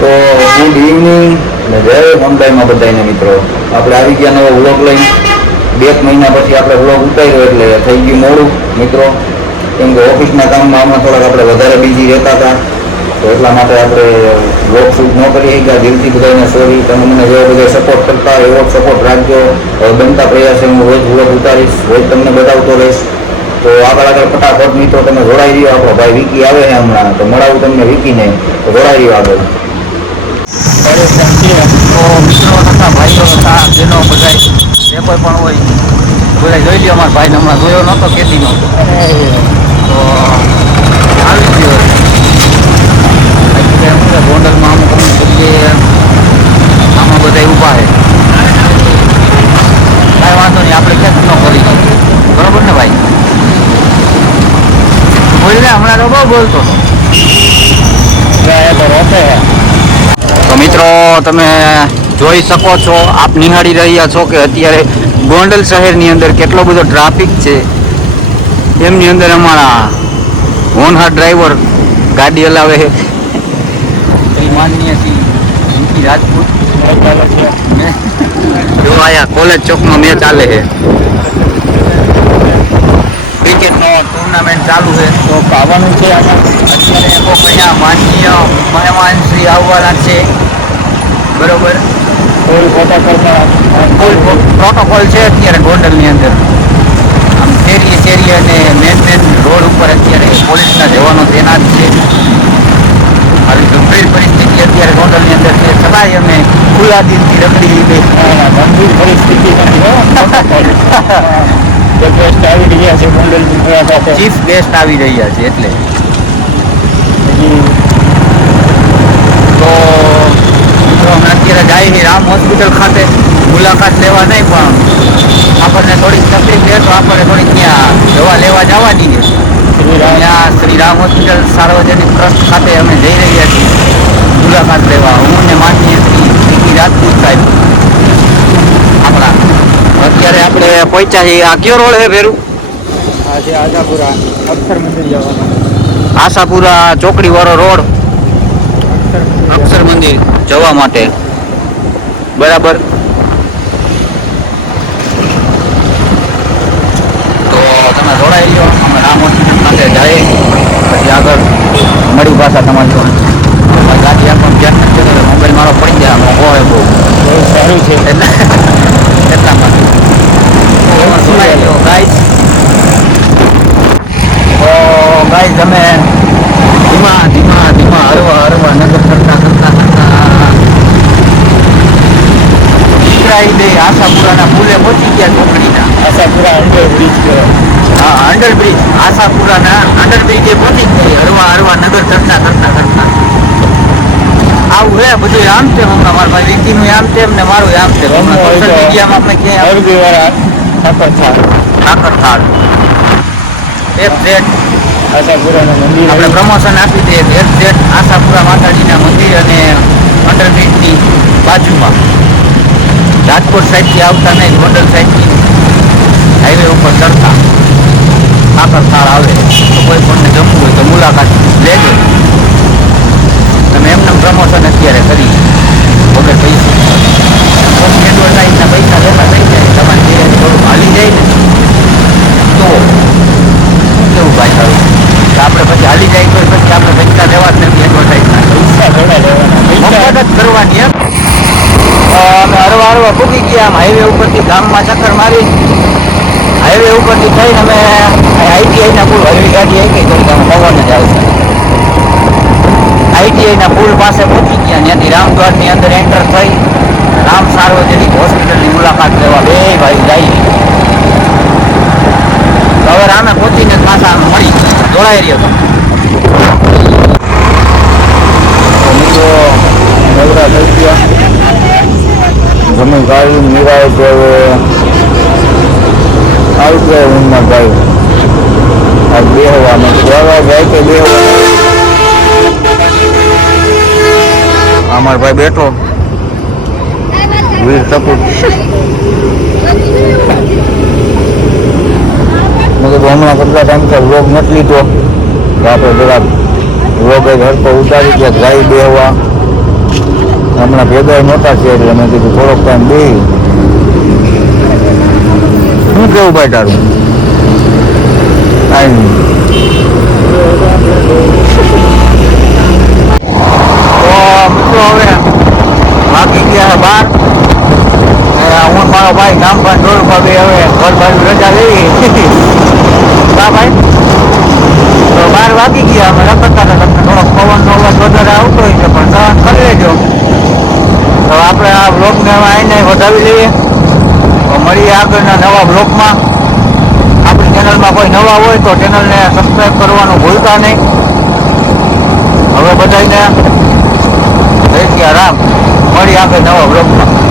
તો good evening ને જય મુંબઈમાં બધાને મિત્રો. આપણે આવી ગયા નવો વ્લોગ લઈને. 2 મહિના પછી આપણે વ્લોગ ઉતાર્યો એટલે થઈ ગયું મોડું મિત્રો, કેમ કે ઓફિસના કામમાં હમણાં થોડાક આપણે વધારે બિઝી રહેતા હતા, તો એટલા માટે આપણે વ્લોગ શૂટ ન કરી શક્યા. દિલથી બધાને સોરી. તમે મને જેવો બધા સપોર્ટ કરતા હોય એવો સપોર્ટ રાખજો. બનતા પ્રયાસે હું રોજ વ્લોગ ઉતારીશ, રોજ તમને બતાવતો રહીશ. તો આગળ ફટાફટ મિત્રો તમે જોડાઈ રહ્યો. આપણો ભાઈ વિકી આવે છે હમણાં, તો મળાવું તમને વિકીને. તો જોડાઈ રહ્યો આગળ. તો મિત્રો હતા, ભાઈઓ હતા, બહેનો બધા જે કોઈ પણ હોય બધા જોઈ લ્યો. અમારા ભાઈને હમણાં જોયો નહોતો કેદીનો, તો આવી ગયો. ગોંડલમાં અમુક અમુક જગ્યાએ આમાં બધા ઊભા છે. કાંઈ વાંધો નહીં, આપણે ક્યાંક ન કરી શકીએ, બરોબર ને ભાઈ? બોલ ને, હમણાં તો બહુ બોલતો હતો. તો મિત્રો તમે જોઈ શકો છો, આપ નિહાળી રહ્યા છો કે અત્યારે ગોંડલ શહેરની અંદર કેટલો બધો ટ્રાફિક છે. એમની અંદર અમારા હોનહાર ડ્રાઈવર ગાડી હલાવે છે. શ્રી માનનીય શ્રી વિકી રાજપૂત જો આયા કોલેજ ચોકમાં મેચ ચાલે છે. ક્રિકેટનો ટુર્નામેન્ટ ચાલુ છે, તો આવવાનું છે. અત્યારે અહીંયા માનનીય મહેમાન શ્રી આવવાના છે, બરોબર? ફૂલ પ્રોટોકોલ છે અત્યારે ગોંડલની અંદર. આમ શેરીએ અને મેન રોડ ઉપર અત્યારે પોલીસના જવાનો તૈનાત છે. આવી ગંભીર પરિસ્થિતિ અત્યારે ગોંડલની અંદર છે, છતાંય અમે ખુલ્લા દિલથી રખડી લીધી. ગંભીર પરિસ્થિતિ ગેસ્ટ આવી રહ્યા છે ગોંડલ, ચીફ ગેસ્ટ આવી રહ્યા છે એટલે. તો મિત્રો અમે અત્યારે જાય છે રામ હોસ્પિટલ ખાતે મુલાકાત લેવા. નહીં પણ આપણને થોડીક તકલીફ રહે તો આપણે થોડીક ત્યાં દવા લેવા જવાની છે. ત્યાં શ્રી રામ હોસ્પિટલ સાર્વજનિક ટ્રસ્ટ ખાતે અમે જઈ રહ્યા છીએ મુલાકાત લેવા. હું ને માનનીય શ્રી વિકી રાજપૂત સાહેબ આપણા. અત્યારે આપણે પહોંચ્યા છીએ. આ કયો રોડ છે ભેરું? આજે આશાપુરા અક્ષર મંદિર જવાનો. આશાપુરા ચોકડી વાળો રોડ અક્ષર મંદિર જવા માટે, બરાબર? તો તમે જોડાઈ લો. અમે રામ હોસ્પિટલ પાસે જઈએ, પછી આગળ મળી પાછા તમારી જોડે. ગાડી આપણને ધ્યાન નથી દેતો, મોબાઈલ મારો પડી જાય. આમાં હોય બહુ સારું છે એટલા માટે જોડાઈ લો ગાઈસ. તો ગાઈસ અમે ધીમા હરવા નગર કરતા આશાપુરાના પુલે પહોંચી ગયા. ચોકડીના આશાપુરા અંડર બ્રિજ કહેવાય. હા, અંડર બ્રિજ. આશાપુરાના અંડર બ્રિજે પહોંચી ગયા. હરવા નગર કરતા આવું હે બધું. આમ તેમ હમણાં મારા ભાઈ વિકીનું આમ તેમ ને મારું આમ તેમ. સોશિયલ મીડિયામાં આપણે ક્યાંય ઠાકર થાળ FZ આશાપુરાના મંદિર આપણે પ્રમોશન આપી દઈએ. FZ આશાપુરા માતાજીના મંદિર અને અંડરબ્રિજની બાજુમાં રાજકોટ સાઈડથી આવતા નહીં, ગોંડલ સાઈડથી હાઈવે ઉપર ચડતા ઠાકર થાળ આવે. તો કોઈ પણને જમવું હોય તો મુલાકાત લેજો. તમે એમને પ્રમોશન અત્યારે કરી વગર પૈસા એડવર્ટાઈઝના પૈસા લેતા થઈ જાય. તમારી જે થોડું હાલી જાય ને તો કેવું ભાઈ સારું. આપણે પછી હાલી જાય તો પછી આપણે પૈસા લેવા જ નથી. એડવર્ટાઈઝના મફત જ કરવાની એમ. અમે હરવા પૂગી ગયા. આમ હાઈવે ઉપરથી ગામમાં ચક્કર મારી હાઈવે ઉપરથી થઈને અમે ITIના પુલ હરવી ગાડી આવી ગઈ. થોડીક આમ પવન જ આવશે. ITIના પુલ પાસે પહોંચી ગયા. ત્યાંથી રામદ્વારની અંદર એન્ટર થઈ રામ સાર્વજનિક હોસ્પિટલની મુલાકાત લેવા બે ભાઈ જાય. હવે રામે પહોંચીને પાછા મળી જોડાઈ રહ્યો હતો. મિત્રો નવરા થઈ ગયા, જમીન કાઢી નિરાય તો હવે આવી ગયા ઊંઘમાં ભાઈ. આ બેહવાનું જવા જાય કે બેહવાનું. અમારો ભાઈ બેઠો વીર સપૂત. મેં કીધું હમણાં કેટલા ટાઈમથી વ્લોગ નથી લીધો, તો આપણે જરા વ્લોગ જ હરકો ઉતારી ગયા. ગાઈ બેહવા હમણાં ભેગા નહોતા છે એટલે મેં કીધું થોડોક ટાઈમ બે શું કેવું ભાઈ તારું કાંઈ નહીં તો મિત્રો હવે વાગી ગયા બાર હું મારો ભાઈ ગામ પર દોડ ભાગે હવે ઘર બાજુ રજા લેવી હા ભાઈ તો 12 વાગી ગયા અમે રખડતા હતા તમને થોડોક પવનનો અવાજ વધારે આવતો હોય છે પણ સહન કરી લેજો તો આપણે આ બ્લોગને આવીને વધાવી લઈએ તો મળીએ આગળના નવા બ્લોગમાં આપણી ચેનલમાં કોઈ નવા હોય તો ચેનલને સબસ્ક્રાઈબ કરવાનું ભૂલતા નહીં હવે બધાને જય સિયા રામ મળીએ આગળ નવા બ્લોગમાં